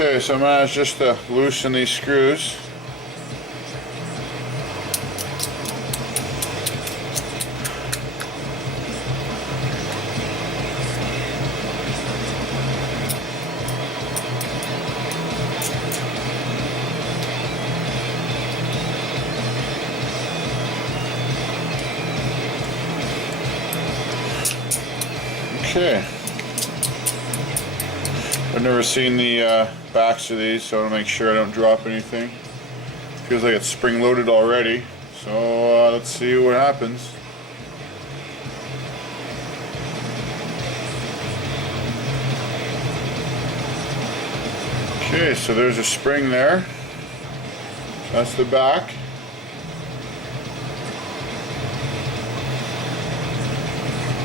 Okay, so I managed just to loosen these screws. Okay. I've never seen the backs of these, so I want to make sure I don't drop anything. Feels like it's spring loaded already, so let's see what happens. Okay, so there's a spring there. That's the back.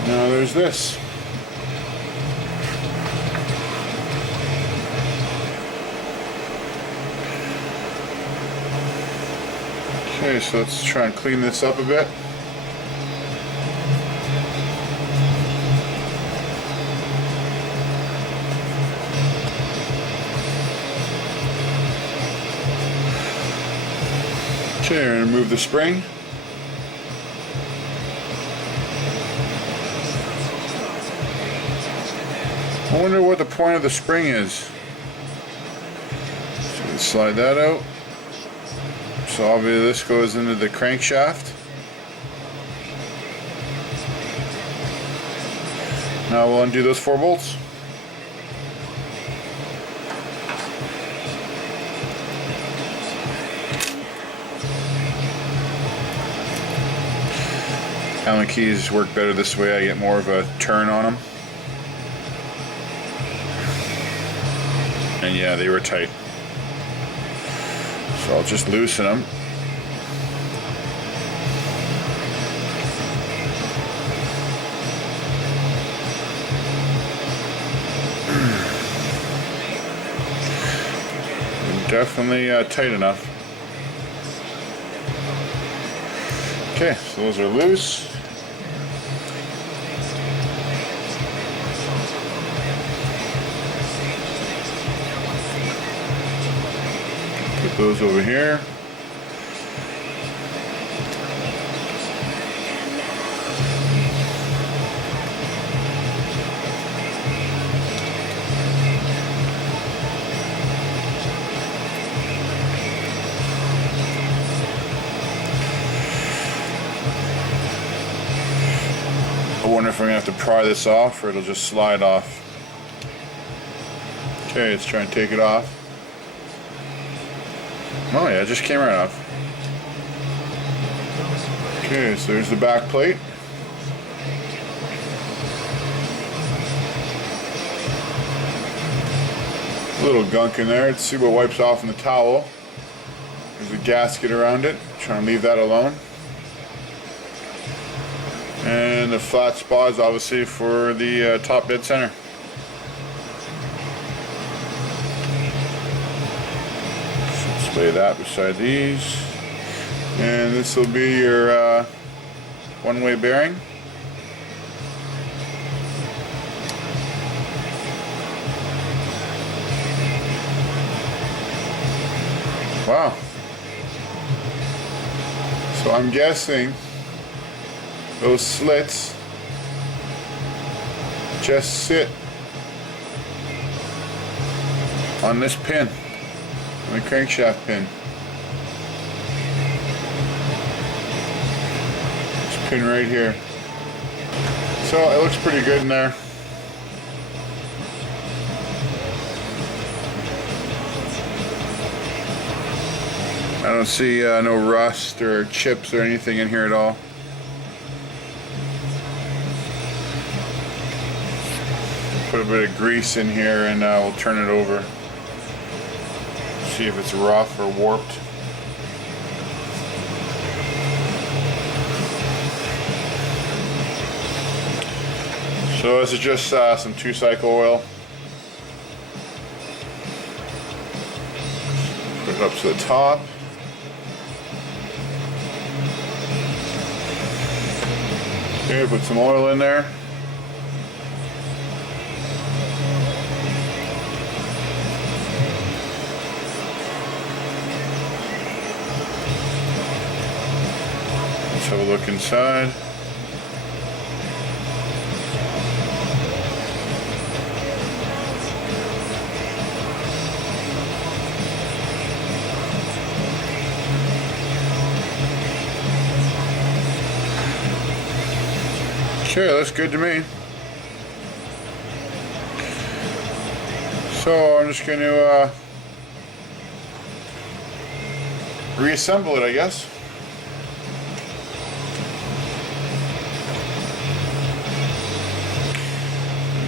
Now there's this. Okay, so let's try and clean this up a bit. Okay, we're going to remove the spring. I wonder what the point of the spring is. So let's slide that out. So obviously this goes into the crankshaft. Now we'll undo those 4 bolts. Allen keys work better this way. I get more of a turn on them. And yeah, they were tight. So I'll just loosen them. Definitely tight enough. Okay, so those are loose. Put those over here. I wonder if I'm going to have to pry this off or it'll just slide off. Okay, let's try and take it off. Oh yeah, it just came right off. Okay, so there's the back plate. A little gunk in there. Let's see what wipes off in the towel. There's a gasket around it. Try and leave that alone. And the flat spot is obviously for the top dead center. So lay that beside these. And this will be your one-way bearing. Wow. So I'm guessing those slits just sit on this pin, on the crankshaft pin. This pin right here. So it looks pretty good in there. I don't see no rust or chips or anything in here at all. Put a bit of grease in here and we'll turn it over. See if it's rough or warped. So this is just some 2-cycle oil. Put it up to the top. Okay, put some oil in there. have a look inside. Okay, looks good to me. So I'm just going to reassemble it, I guess.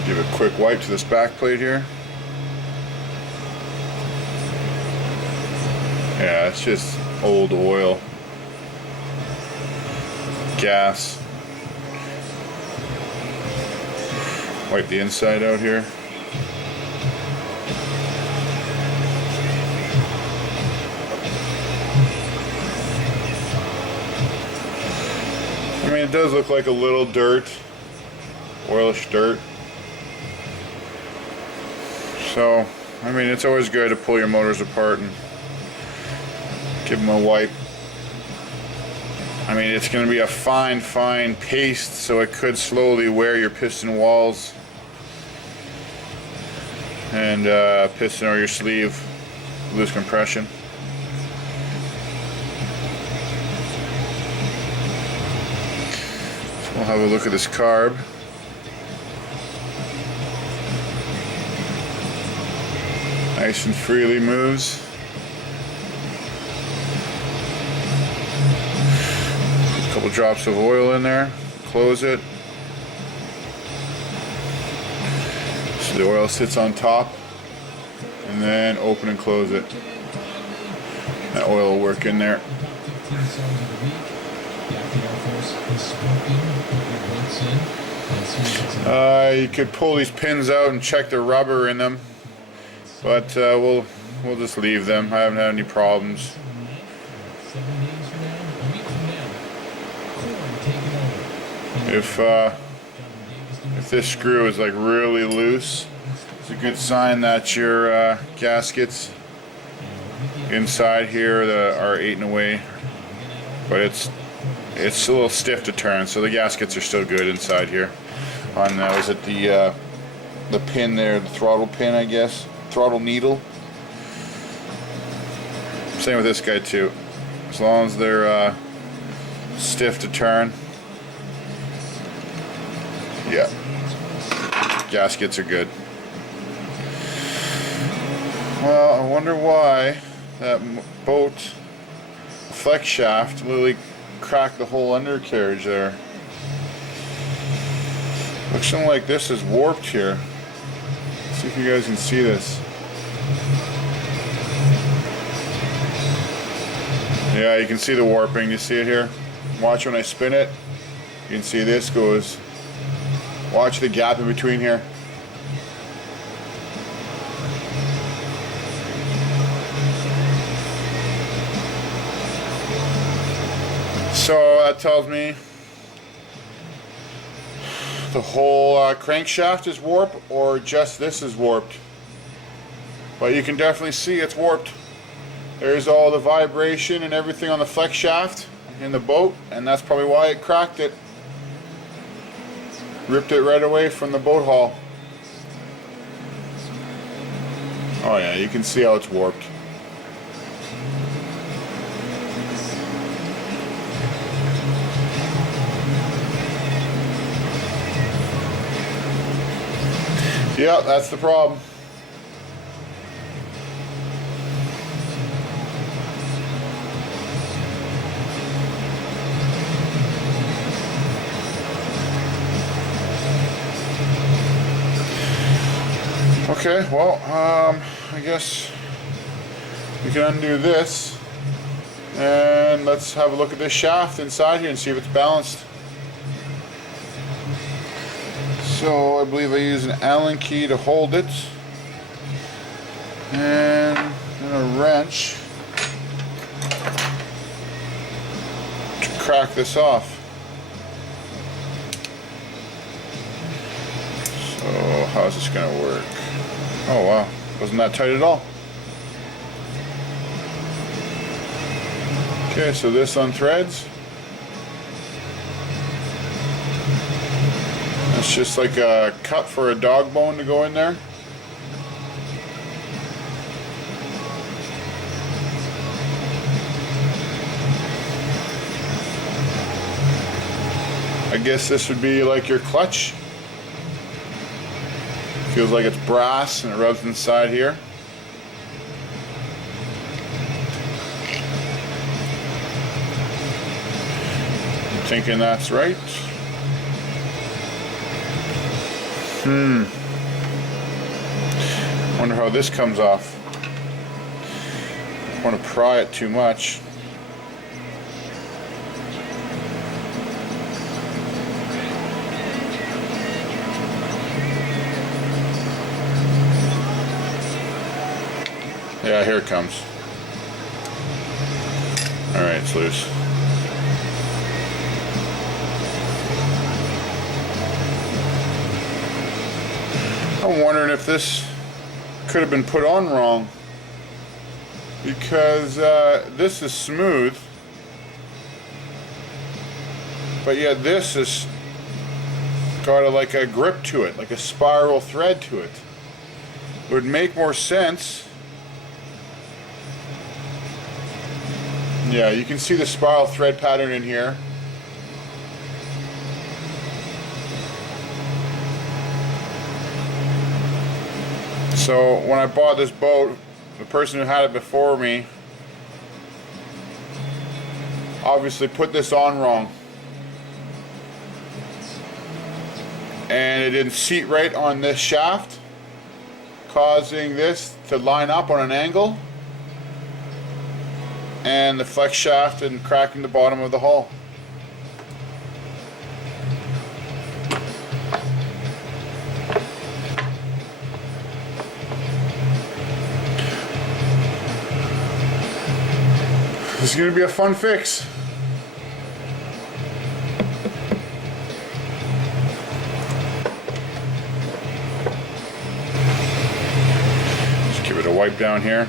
Give a quick wipe to this back plate here. Yeah, it's just old oil, gas. Wipe the inside out here. I mean, it does look like a little dirt, oilish dirt. So, I mean, it's always good to pull your motors apart and give them a wipe. I mean, it's going to be a fine paste, so it could slowly wear your piston walls and piston or your sleeve, lose compression. So we'll have a look at this carb. Nice and freely moves. A couple drops of oil in there. Close it. So the oil sits on top, and then open and close it. That oil will work in there. You could pull these pins out and check the rubber in them, but we'll just leave them. I haven't had any problems. If this screw is like really loose, it's a good sign that your gaskets inside here are eating away. But it's a little stiff to turn, so the gaskets are still good inside here. On was it the pin there, the throttle pin, I guess, throttle needle. Same with this guy too. As long as they're stiff to turn. Yeah, gaskets are good. Well, I wonder why that boat flex shaft literally cracked the whole undercarriage there. Looks like this is warped here. Let's see if you guys can see this. Yeah, you can see the warping. You see it here? Watch when I spin it. You can see this goes. Watch the gap in between here. So that tells me the whole crankshaft is warped, or just this is warped. But you can definitely see it's warped. There's all the vibration and everything on the flex shaft in the boat, and that's probably why it cracked it. Ripped it right away from the boat hull. Oh yeah, you can see how it's warped. Yeah, that's the problem. Okay, well, I guess we can undo this, and let's have a look at this shaft inside here and see if it's balanced. So I believe I use an Allen key to hold it, and a wrench to crack this off. So how's this going to work? Oh wow, wasn't that tight at all. Okay, so this unthreads. It's just like a cut for a dog bone to go in there. I guess this would be like your clutch. Feels like it's brass and it rubs inside here. I'm thinking that's right. Wonder how this comes off. Don't want to pry it too much. Yeah, here it comes. Alright, it's loose. I'm wondering if this could have been put on wrong, because this is smooth, but yet this has got like a grip to it, like a spiral thread to it. It would make more sense. Yeah, you can see the spiral thread pattern in here. So when I bought this boat, the person who had it before me obviously put this on wrong. And it didn't seat right on this shaft, causing this to line up on an angle, and the flex shaft and cracking the bottom of the hull. This is going to be a fun fix. Just give it a wipe down here.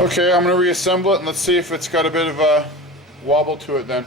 Okay, I'm going to reassemble it and let's see if it's got a bit of a wobble to it then.